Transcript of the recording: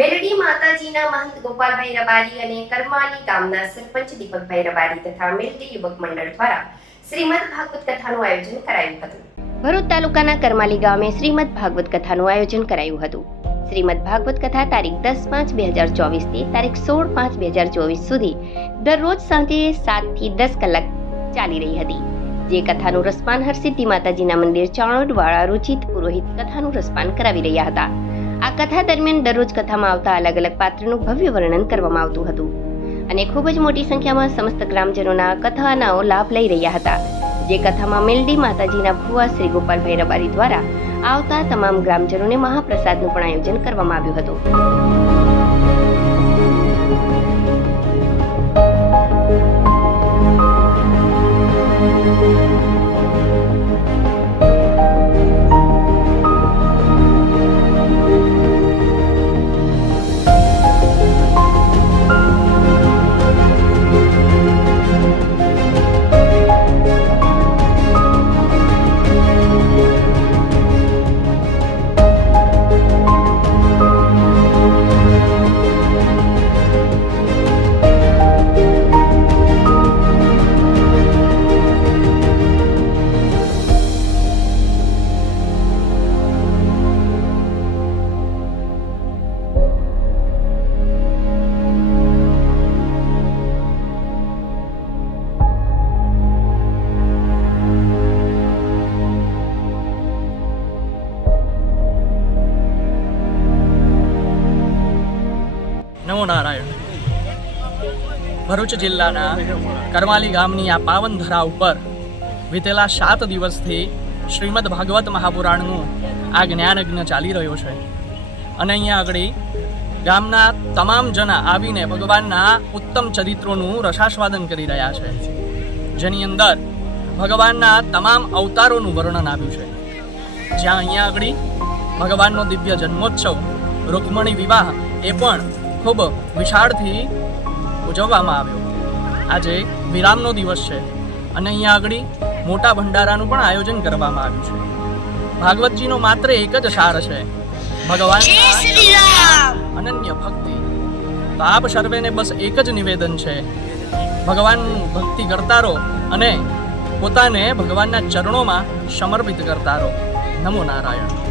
મેલડી માતાજીના મહંત ગોપાલભાઈ રબારી અને કરમાલી ગામના સરપંચ દીપકભાઈ રબારી તથા મેલડી યુવક મંડળ દ્વારા શ્રીમદ ભાગવત કથાનું આયોજન કરાયું હતું. ભરૂચ તાલુકાના કરમાલી ગામે શ્રીમદ ભાગવત કથાનું આયોજન કરાયું હતું. શ્રીમદ ભાગવત કથા તારીખ 10/5/2024 થી તારીખ 16/5/2024 સુધી દરરોજ સાંજે 7 થી 10 કલાક ચાલી રહી હતી. જે કથાનું રસપાન હરસિદ્ધિ માતાજીના મંદિર ચાણોડવાળા રુચિત પુરોહિત કથાનું રસપાન કરાવી રહ્યા હતા. આ કથા દરમિયાન દરરોજ કથામાં આવતા અલગ અલગ પાત્રનું ભવ્ય વર્ણન કરવામાં આવતું હતું અને ખૂબ જ મોટી સંખ્યામાં સમસ્ત ગ્રામજનોના કથાનો લાભ લઈ રહ્યા હતા. જે કથામાં મેલડી માતાજીના ભુવા શ્રી ગોપાલભાઈ રબારી દ્વારા આવતા તમામ ગ્રામજનોને મહાપ્રસાદનું પણ આયોજન કરવામાં આવ્યું હતું. નમો નારાયણ. ભરૂચ જિલ્લાના કરમાલી ગામની આ પાવન ધરા ઉપર વીતેલા 7 દિવસથી શ્રીમદ ભાગવત મહાપુરાણનું આ જ્ઞાનયજ્ઞ ચાલી રહ્યો છે અને અહીંયા આગળ ગામના તમામ જણા આવીને ભગવાનના ઉત્તમ ચરિત્રોનું રસાસ્વાદન કરી રહ્યા છે, જેની અંદર ભગવાનના તમામ અવતારોનું વર્ણન આવ્યું છે. જ્યાં અહીંયા આગળ ભગવાનનો દિવ્ય જન્મોત્સવ રૂકમણી વિવાહ એ પણ ખૂબ વિશાળથી ઉજવવામાં આવ્યો. આજે વિરામનો દિવસ છે અને અહીંયા આગળ મોટા ભંડારાનું પણ આયોજન કરવામાં આવ્યું છે. ભાગવતજીનો માત્ર એક જ સાર છે, ભગવાન અનન્ય ભક્તિ. તો આપ સર્વેને બસ એક જ નિવેદન છે, ભગવાનનું ભક્તિ કરતા રહો અને પોતાને ભગવાનના ચરણોમાં સમર્પિત કરતા રહો. નમો નારાયણ.